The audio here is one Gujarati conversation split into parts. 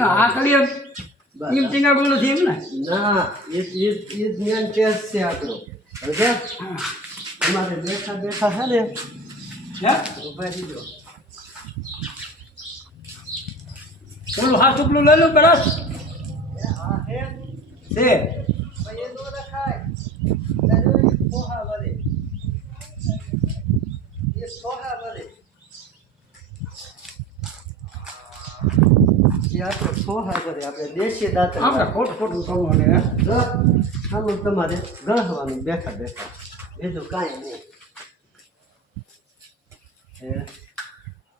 આકલી એમ ટીંગા બોલો છે એમ ને ના એ જ્ઞાન ટેસ્ટ છે આપણો હવે અમારે બેઠા બેઠા છે ને ઉભા દીધો ઓલું હાથ ઉપલું લઈ લો બરાબર છે આપણે દેશી દાંતણ આપણે ખોટું ખોટું કરવું ને આનું તમારે ગણવાનું બેઠા બેઠા બીજું કાંઈ નહીં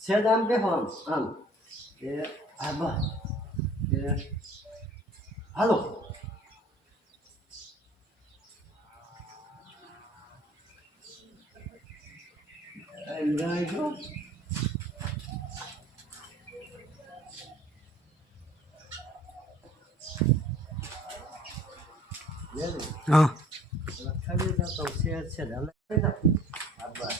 સેદ આમ બેહો આમ એ આ બસ એ હાલો હા ખાલી જતો છે હાલે આ બસ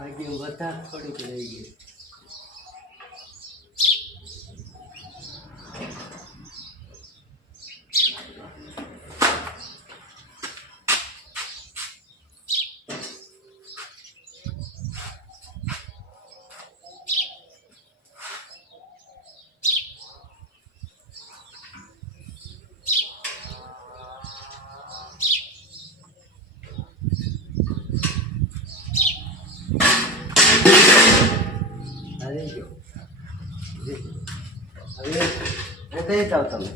आगे बता थोड़ी रहेगी હવે કઈ જાવ તમે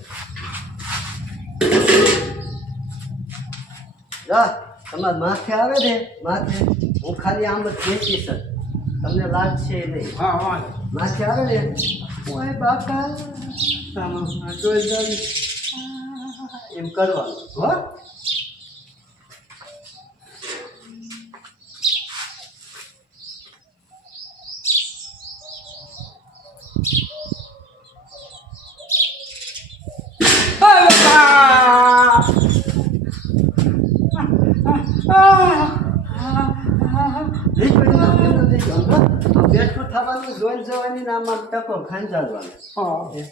તમારે માથે આવે ને માથે હું ખાલી આમ જ બેસીશ તમને લાગશે નહીં હા હા માથે આવે ને ઓય બાપા જોઈ એમ કરવાનું હો બેઠું થવાનું જોઈ જવાની નામ ટકો ખાંજાડવાનું હવે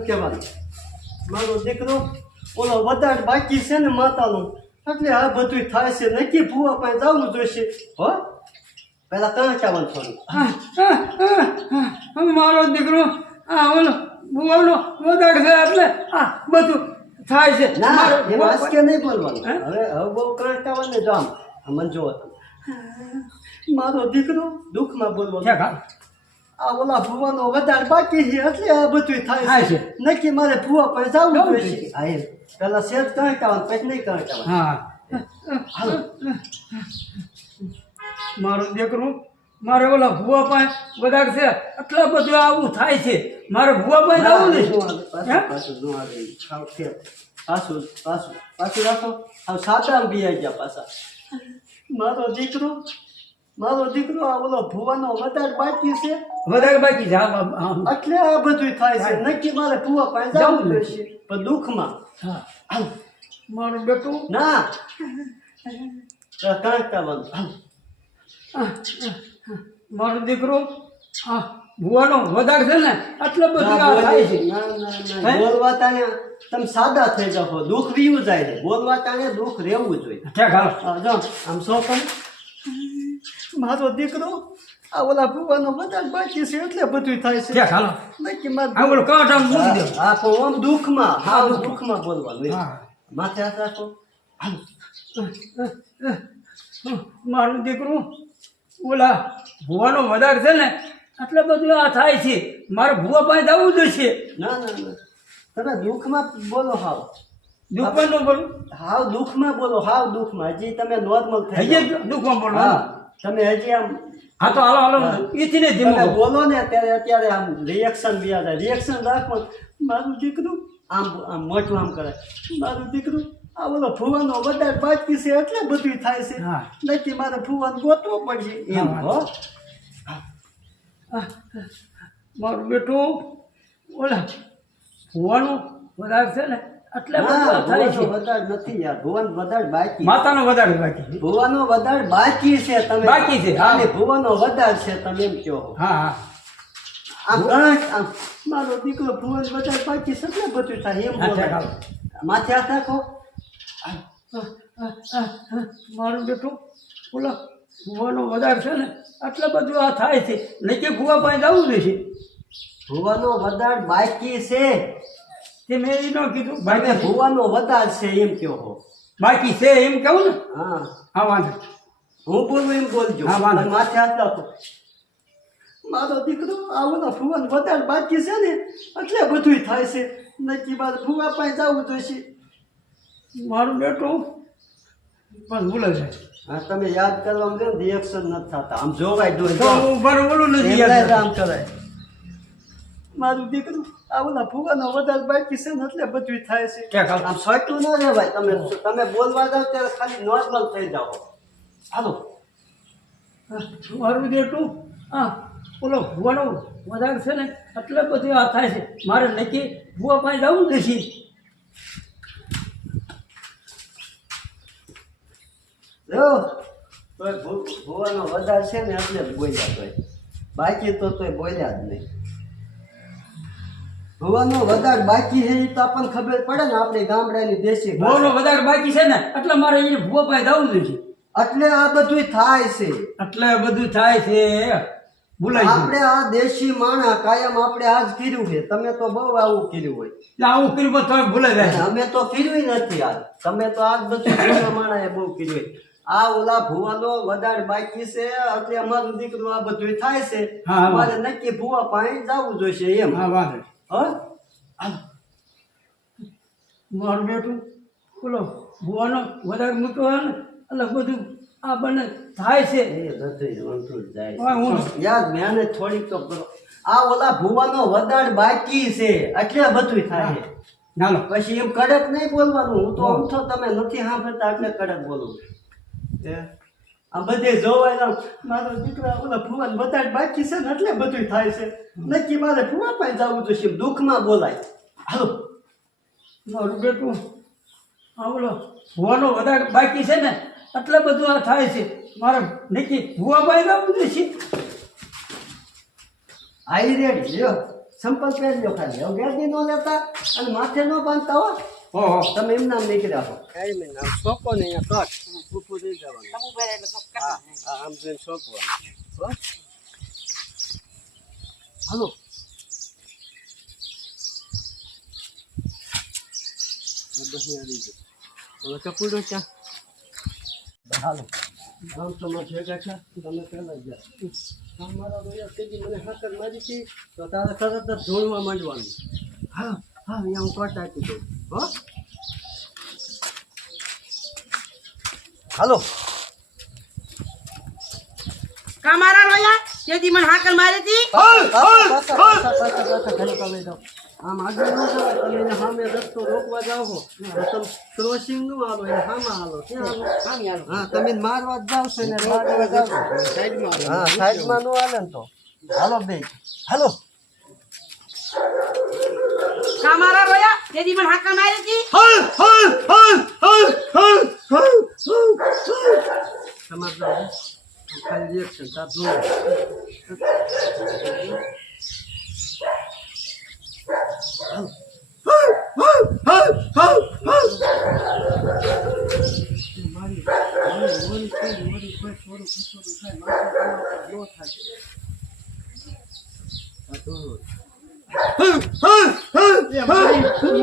કહેવાનું મારો દીકરો ઓલો વધારે બાકી છે ને માતાનું એટલે આ બધું થાય છે નક્કી ભૂવા પાસે જવું જોઈશે હો પેલા તને ચાવન થોડું મારો દીકરો આ ઓલો ભૂવાનો વધારે છે એટલે આ બધું થાય છે ના એ વાસકે નહીં બોલવાનું હવે બહુ કરતા ને જામ મને જોવો તમે મારો દીકરો દુઃખમાં બોલવાનું આ ઓલા ભૂવાનો વધારે બાકી છે એટલે આ બધું થાય છે નક્કી મારે ભૂવા પાસે જવું જોઈશે હા એમ પેલા શેર કરતા પછી નહીં કરતા હા હાલો મારો દીકરો મારે ઓલા ભૂવા પાસે વધારે છે એટલા બધું આવું થાય છે મારે ભૂવા પાસે જવું નહીં પાછું રાખો હવે સાચા બિયા ગયા પાછા મારો દીકરો આ ઓલો ભૂવાનો વધારે બાકી છે એટલે આ બધું થાય છે નક્કી મારે ભૂવા પાસે જવું જોઈશે પણ દુઃખમાં મારું બેટું ના કરવાનું મારો દીકરો હા ભૂવાનો વધારે છે ને એટલે બધું થાય છે બોલવા તાને તમે સાદા થઈ જાઓ દુઃખ રીવું જાય છે બોલવા તાને દુઃખ રહેવું જોઈએ આમ સો તમે મારો દીકરો આ ઓલા ભૂવાનો વધારે બાકી છે એટલે બધું થાય છે નક્કી આમ દુઃખમાં હા દુઃખમાં બોલવાનું માથે હાથ રાખો મારું દીકરું ઓલા ભૂવાનો વધારે છે ને એટલે બધું આ થાય છે મારે ભૂવા પાસે જવું જોઈશે ના ના ના તમે દુઃખમાં બોલો હાવ દુઃખમાં ન બોલું હાવ દુઃખમાં બોલો હાવ દુઃખમાં હજી તમે નોર્મલ થઈ હજી જાઓ. દુઃખમાં બોલો હા તમે હજી આમ હા તો હાલો એથી ને ધીમો તમે બોલો ને અત્યારે આમ રિએક્શન બી આવે રિએક્શન રાખો મારું દીકરું આમ આમ મોટું આમ કરે મારું દીકરું આ બોલો ફુવાનો વધારે બાકી છે એટલે બધું થાય છે હા. નથી મારે ફુવાનું ગોતવો પડશે એમ હો મારું બેટું ઓલા ભૂવાનું વધારે છે ને એટલે ના, બધું આ થાય છે ભુવાનો વધારે નથી યાર ભુવન વધારે બાકી માતાનો વધારે બાકી છે. ભુવાનો વધારે બાકી છે તમે બાકી છે, હા. અને ભુવાનો વધારે છે તમે એમ કહો હા હા આમ ગણત આમ મારો દીકરો ભુવન વધારે બાકી છે એટલે બધું થાય એમ હા, બોલાય. ચાલો. માથે હાથ રાખો મારું બેટું ઓલા ભૂવાનો વધારે છે ને એટલે બધું આ થાય છે નહીં કે ભૂવા પાસે જવું જોઈશે ભુવાનો વધારે બાકી છે તે મેં એ ન કીધું તમે બાકી ભુવાનો વધારે છે એમ કહો બાકી છે એમ કહું ને હા હા વાંધો હું બોલું એમ બોલજો હા, વાંધો. અને માથે હાથ રાખો મારો દીકરો આવો ફુવાન વધારે બાકી છે ને એટલે બધું થાય છે નક્કી મારે ફુવા પાસે જવું જોઈશે મારું બેટું બસ ભૂલે છે હા તમે યાદ કરવા દો રિએક્શન નથી થતા આમ જોવાય દો તો હું બરાબર બોલું નથી એમનાય યાદ આમ કરાય મારું દીકરું આ બધા ફુવાનો વધારે બાકી છે ને એટલે બધું થાય છે ક્યાં ખાવ? આમ સટલું ના રહેવાય તમે બોલવા જાવ ત્યારે ખાલી નોર્મલ થઈ જાઓ હાલો મારું બેટું હા ઓલો ભૂવાનો વધારે છે ને એટલે બધું આ થાય છે મારે નક્કી ભૂવા પાસે જવું જોઈશે જો તોય ભુવાનો વધારે છે ને એટલે જ બોલ્યા તોય બાકી તોય બોલ્યા જ નહીં ભુવાનો વધારે બાકી છે એ તો આપણને ખબર પડે ને આપણી ગામડાની દેશી ભૂવાનો ભાષા. વધારે બાકી છે ને એટલે મારે એ ભૂવા પાસે જવું જોઈશે એટલે આ બધું થાય છે એટલે બધું થાય છે ભૂલાઈ ગયું આપણે આ દેશી માણા કાયમ આપણે આજ કર્યું છે તમે તો બહુ આવું કર્યું હોય એટલે આવું કર્યું પણ થોડું ભૂલાઈ જાય અને અમે તો કર્યું નથી આજ તમે તો આજ બધું જૂના માણાએ બહુ કર્યું હોય આ ઓલા ભુવાનો વધારે બાકી છે એટલે અમારું દીકરું આ બધું થાય છે હા, હા. મારે નક્કી ભુવા પાસે જવું જોઈશે એમ હા વાંધો નહીં. હા મારું બેટું બોલો ભૂવાનો વધારે મૂક્યો હોય ને એટલે બધું આ બંને થાય છે એ બધું ઊંધું જ જાય હા, હું યાર મહેનત થોડીક તો કરો આ ઓલા ભુવાનો વધારે બાકી છે એટલે બધું થાય છે ચાલો પછી એમ કડક નહીં બોલવાનું હું તો આમ તો તમે નથી સાંભળતા એટલે કડક બોલું આ બધે જોવાય મારો દીકરા ઓલા ફુવાન વધારે બાકી છે ને એટલે બધું થાય છે નક્કી મારે ફુવા પાસે જવું જોઈશે દુઃખમાં બોલાય હાલો મારું બેટું આ બોલો ભૂવાનો વધારે બાકી છે ને એટલે બધું આ થાય છે મારે નક્કી ભૂવા પાસે જવું જોઈશે આઈ રેડી લ્યો સંપલ પહેરજો ખાલી હવે ગેરદી ન લેતા અને માથે ન બાંધતા હો ઓહો તમે એમ નામ નીકળ્યા હો કઈ નહીં આમ સોંપો ને અહીંયા કટ ફૂફું દઈ જવાનું હા હા આમ જોઈને સોંપવાનું હો હાલો કપૂડો ક્યાં હાલો આમ તો માં ભેગા છે તમે પહેલા જ તમારા રોયા તેજી મને હાકર મારી હતી તો તારે તરત જ ધોળવા માંડવાનું હા હા અહીંયા હું કટ આપી દઉં હો હાલો કમારા રોયા તેથી મને હાકલ મારી હતી આમ આગળ ન જાઓ તમે એને સામે રસ્તો રોકવા જાઓ છો તો તમે ક્રોસિંગ નું હાલો એને સામા હાલો ક્યાં હાલો? હા તમે મારવા જ જાવ છો ને મારવા જાવ છો હા સાઈડમાં નો હાલે ને તો હાલો બે હાલો કમારા રોયા તેથી મને હાકલ મારી હતી તમારે જાઓ ખાલી રિએક્શન તાપ જો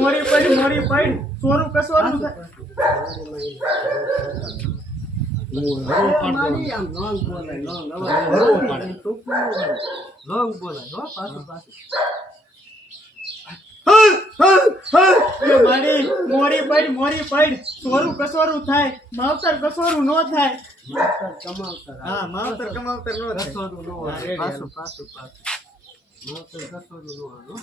મોરી પડી સોરું કસવાનું મારી આમ લોંગ બોલાય લોંગ લોંગ બોલાય હો પાછું મારી મોરી પડ સોરું કસોરું થાય માવતર કસોરું નો થાય કમાવતર હા માવતર કમાવતર નો થાય કસોરું નો હા, રેડી, પાછું માવતર કસોરું નો હાલો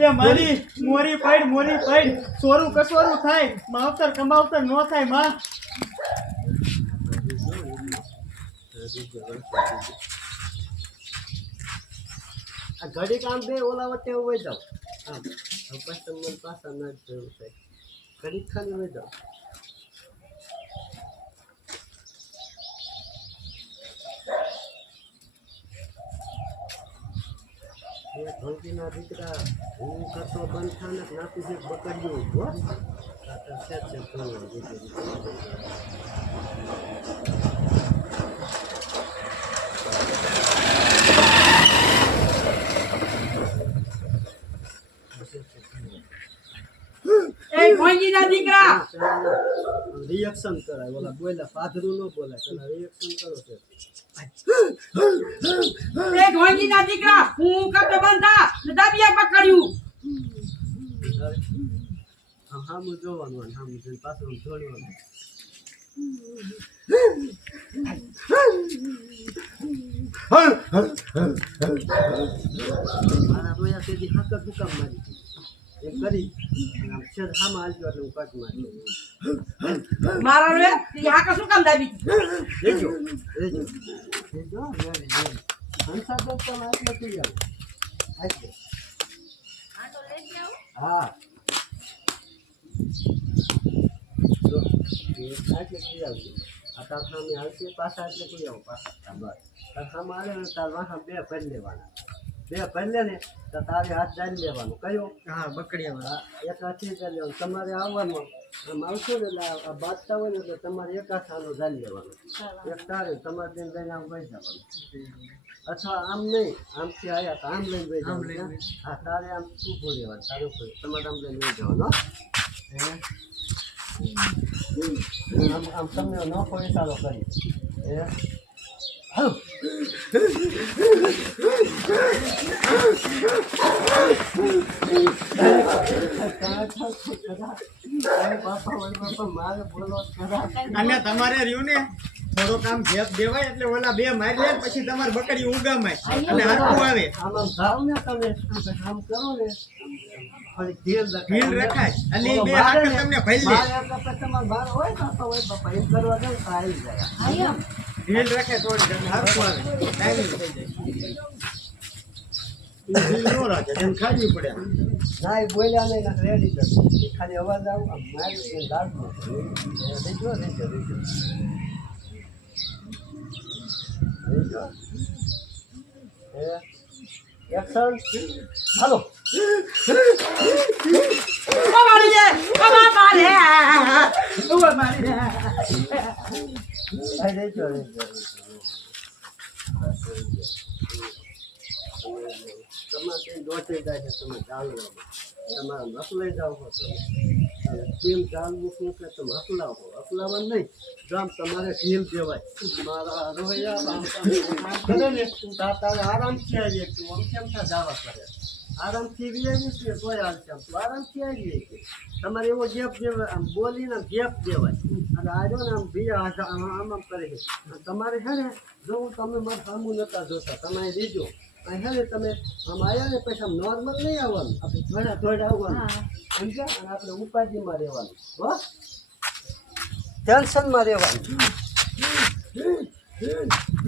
એ મારી મોરી પડ સોરું કસોરું થાય માવતર કમાવતર નો થાય માં આ ઘડી કામ બે ઓલા વચ્ચે વહી જાવ આમ પછી તમને પાછા ના જરૂર થાય ઘડી ખાલી વહી જાવ ધોતીના દીકરા હું કરતો બંધ થાને નાખું છે બકડ્યું હો એ ભોંગીના દીકરા રિએક્શન કરાય ઓલા બોલ્યા પાધરું ન બોલાય પેલા રિએક્શન કરો છે એ ભોંગીના દીકરા હું કરતો બંધા ને દાબિયા પકડ્યું હામું જોવાનું હામું જોઈને પાછળ જોડવાનું મારા રોયા તેથી હાકર હુકામ મારી એ કરી આમ છે હામાં આવજો એટલે હું કટ મારી મારા રે તે હાકા શું કામ દાબી રેજો સંસાર તો આટલે થઈ જાવ આટલે હા જો આટલે થઈ આવજો આ તાર સામે આવશે પાછા એટલે કોઈ આવો પાછા બસ તાર સામે આવે ને તાર વાહા બે ભરી લેવાના બે ભરી લે ને તો તારે હાથ જાળી લેવાનું કયો હા બકડીયા એક હાથે જાળી લેવાનું તમારે આવવાનું આમ આવશો ને એટલે આ બાજતા હોય ને એટલે તમારે એક હાથ આનો જાળી લેવાનો એક તારે તમારે તેને લઈને આમ વહી જવાનું અથવા આમ નહીં આમથી આવ્યા તો આમ લઈને વહી જવાનું હા તારે આમ ઊભું રહેવાનું તારે ઊભું તમારે આમ લઈને વહી જવાનું આમ તમને નફો ઇશારો કરી હાલો મારે બોલો અને તમારે રહ્યું ને થોડો કામ ગેપ દેવાય એટલે ઓલા બે મારી લે ને પછી તમારે બકડી ઉગામાય અને હાથું આવે આમ જાવ ને તમે કામ કરો ને થોડી ભીલ રખાય અને ઈ બે હાકર તમને ભરી લે તમારે બહાર હોય તો હોય બાપા એમ કરવા જાય તો આવી જાય ભીલ રાખે થોડી તમને હાથું આવે ટાઈમિંગ થઈ જાય ઈ ભીલ નો રાખે તેને ખાવી પડે ના એ બોલ્યા નહીં ના રેડી કરજો એ ખાલી અવાજ આવ મારી લાગુ રેજો એક્શન હાલો ઓ મારી રે ઓ મારે ઓ મારી રેજો તમારે દોટે જાય છે તમે ચાલવો તમારે હકલાઈ જાવ છો કેમ ચાલવું શું કે તમે હકલાવો હકલાવા નહીં ગામ તમારે ઢીલ કહેવાય મારા રોયા કરે ને તારે આરામથી આવીએ તું આમ કેમ થા દાવા કરે આરામથી આવીએ છીએ કોઈ હાલ છે તું આરામથી આવીએ કે તમારે એવો ગેપ દેવાય આમ બોલીને ગેપ દેવાય અને આવ્યો ને આમ બીજા આમ કરે છે તમારે છે ને જો તમે મારા સામું નતા જોતા તમે દીજો અહીં ને તમે આમ આવ્યા ને પછી આમ નોર્મલ નહીં આવવાનું આપણે થોડા આવવાનું સમજ્યા અને આપણે ઉપાધિમાં રહેવાનું હો ટેન્શનમાં રહેવાનું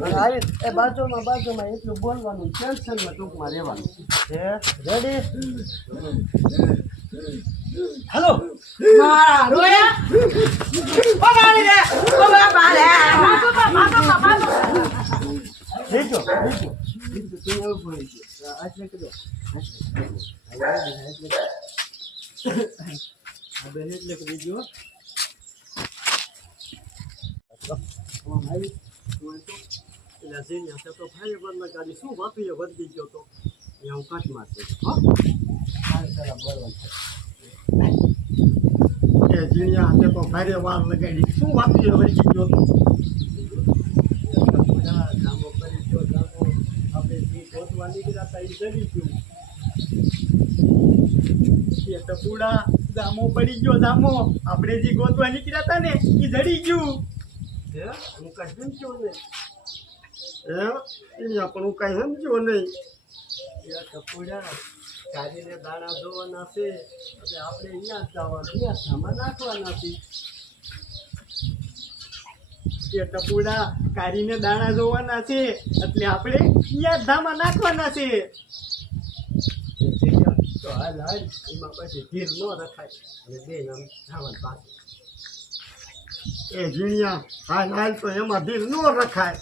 અને આવી એ બાજુમાં એટલું બોલવાનું ટેન્શનમાં ટૂંકમાં રહેવાનું રેડી હેલો મારા રોયા ઓ મારી રે ઓ મારે રેજો તું એવું બોલી છે આટલે કરો એટલે કરી દો તો ભાઈ બંધ ગાડી શું વાપરીએ વધી ગયો તો અહીંયા હું કટ મારતો બોલવાનું જીણિયા હાથે તો ભારે વાર લગાડી શું વાતું એ વળી ગયો જામો કરી ગયો જામો આપણે જે ગોતવા નીકળ્યા હતા એ જડી ગયું એ ટપુડા જામો પડી ગયો જામો આપણે જે ગોતવા નીકળ્યા હતા ને એ જડી ગયું હે હું કાંઈ સમજ્યો નહીં અહીંયા પણ હું કાંઈ સમજ્યો નહીં એ ટપુડા કાઢીને દાણા ધોવાના છે એટલે આપણે અહીંયા જ જવાનું અહીંયા સામાન નાખવાના છે એ ટપુડા કાઢીને દાણા જોવાના છે એટલે આપણે અહીંયા ધામા નાખવાના છે તો હાલ હાલ એમાં પછી ધીર ન રખાય અને બે આમ જવાનું પાછું એ જીણિયા હાલ હાલ તો એમાં દિલ ન રખાય